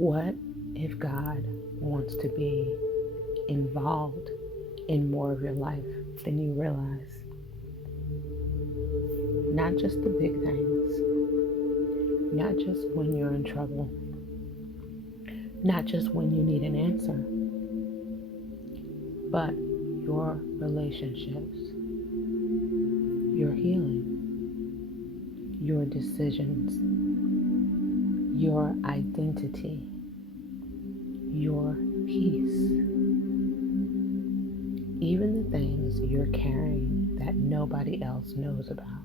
What if God wants to be involved in more of your life than you realize? Not just the big things, not just when you're in trouble, not just when you need an answer, but your relationships, your healing, your decisions, your identity, your peace, even the things you're carrying that nobody else knows about.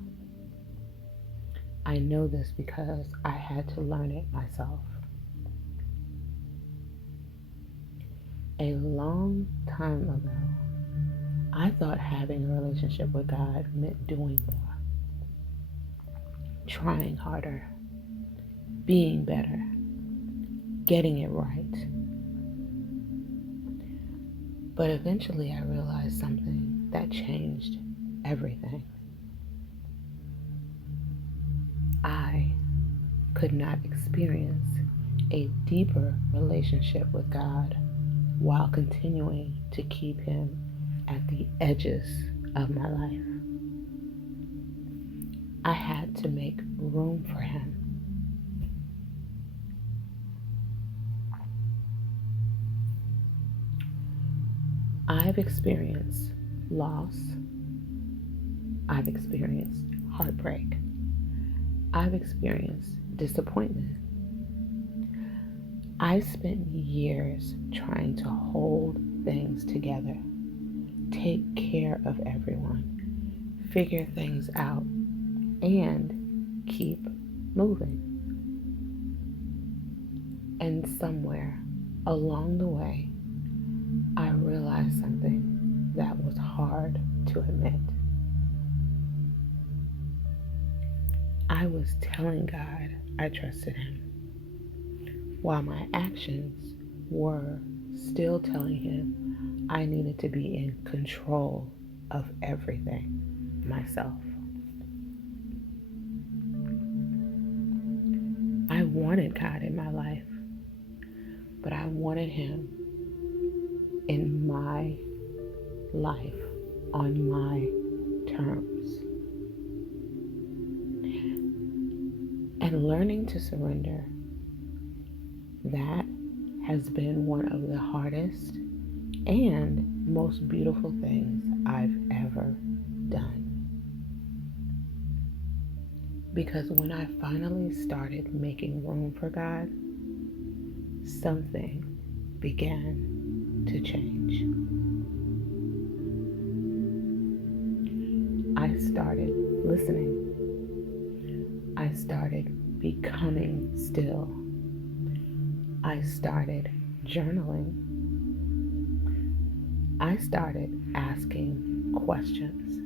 I know this because I had to learn it myself. A long time ago, I thought having a relationship with God meant doing more, trying harder, being better, getting it right. But eventually I realized something that changed everything. I could not experience a deeper relationship with God while continuing to keep Him at the edges of my life. I had to make room for Him. I've experienced loss. I've experienced heartbreak. I've experienced disappointment. I spent years trying to hold things together, take care of everyone, figure things out, and keep moving. And somewhere along the way, I realized something that was hard to admit. I was telling God I trusted Him, while my actions were still telling Him I needed to be in control of everything myself. I wanted God in my life, but I wanted Him in my life on my terms. And learning to surrender, that has been one of the hardest and most beautiful things I've ever done. Because when I finally started making room for God, something began to change. I started listening. I started becoming still. I started journaling. I started asking questions.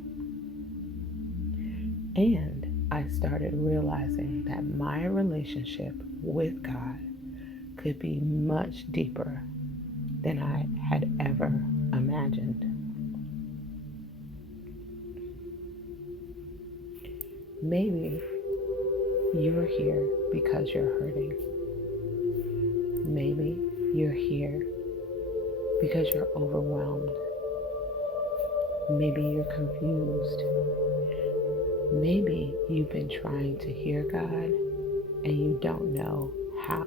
And I started realizing that my relationship with God could be much deeper than I had ever imagined. Maybe you're here because you're hurting. Maybe you're here because you're overwhelmed. Maybe you're confused. Maybe you've been trying to hear God and you don't know how.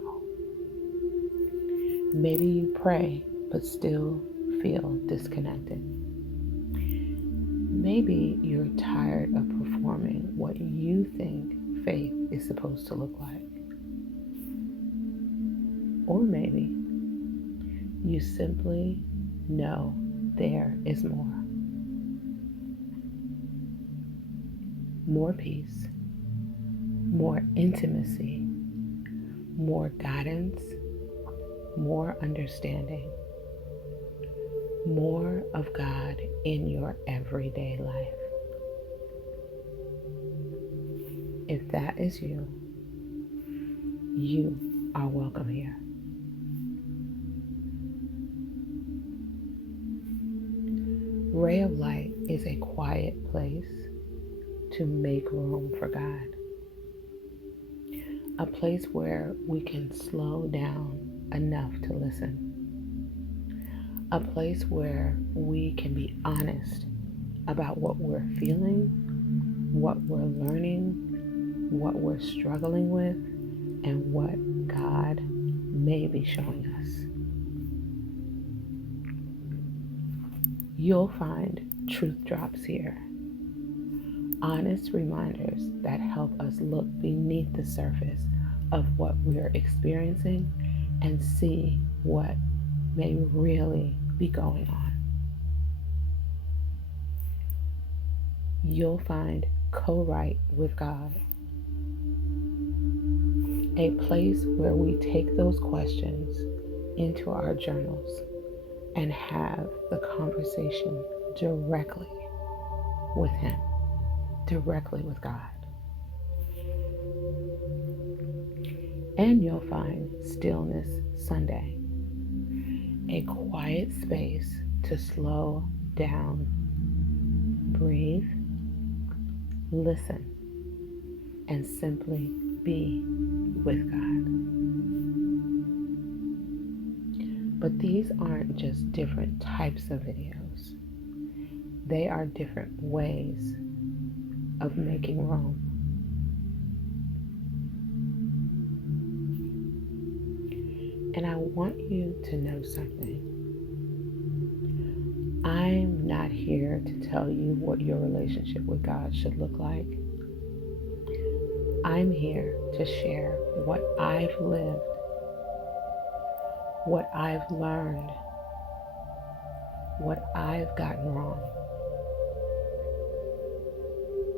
Maybe you pray but still feel disconnected. Maybe you're tired of performing what you think faith is supposed to look like. Or maybe you simply know there is more. More peace, more intimacy, more guidance, more understanding, more of God in your everyday life. If that is you, you are welcome here. Rae of Light is a quiet place to make room for God. A place where we can slow down enough to listen. A place where we can be honest about what we're feeling, what we're learning, what we're struggling with, and what God may be showing us. You'll find truth drops here. Honest reminders that help us look beneath the surface of what we're experiencing and see what may really be going on. You'll find Co-Write with God, a place where we take those questions into our journals and have the conversation directly with Him, directly with God. And you'll find Stillness Sunday, a quiet space to slow down, breathe, listen, and simply be with God. But these aren't just different types of videos. They are different ways of making room. And I want you to know something. I'm not here to tell you what your relationship with God should look like. I'm here to share what I've lived, what I've learned, what I've gotten wrong,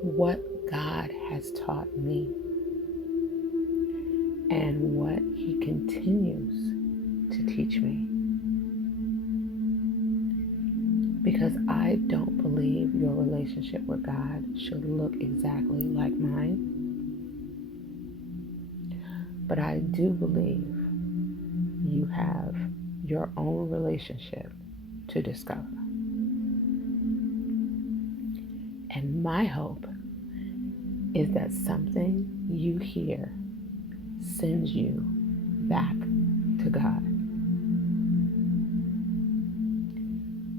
what God has taught me, and what He continues to teach me. Because I don't believe your relationship with God should look exactly like mine. But I do believe you have your own relationship to discover. And my hope is that something you hear sends you back to God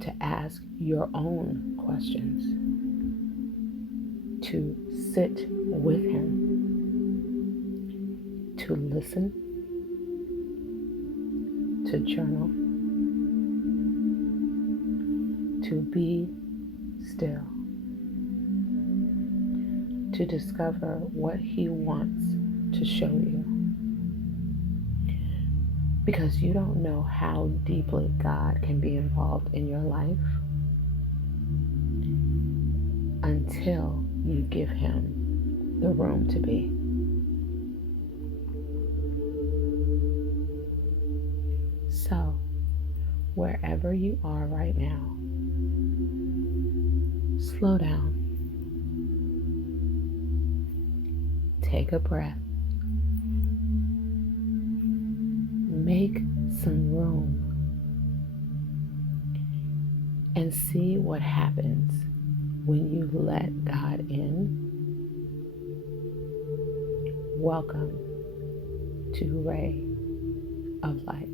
to ask your own questions, to sit with Him, to listen, to journal, to be still, to discover what He wants to show you. Because you don't know how deeply God can be involved in your life until you give Him the room to be. So, wherever you are right now, slow down. Take a breath. Make some room and see what happens when you let God in. Welcome to Rae of Light.